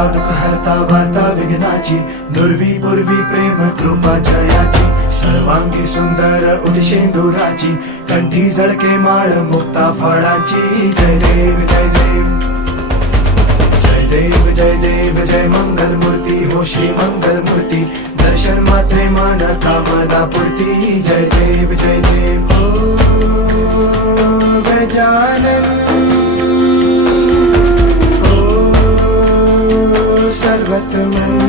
हरता दुःख हरता वार्ता विघ्नाची, दुर्वी पूर्वी प्रेम कृपा जयाची, सर्वांगी सुंदर उदिशेंदुराची, कंठी झळके माळ मुक्ता फळाची. जय देव जय देव जय देव जय देव जय मंगल मूर्ती हो श्री मंगल मूर्ती, दर्शन मात्रे मन कामना पूर्ती. जय देव जय देव हो गजानन हो सर्वतमन.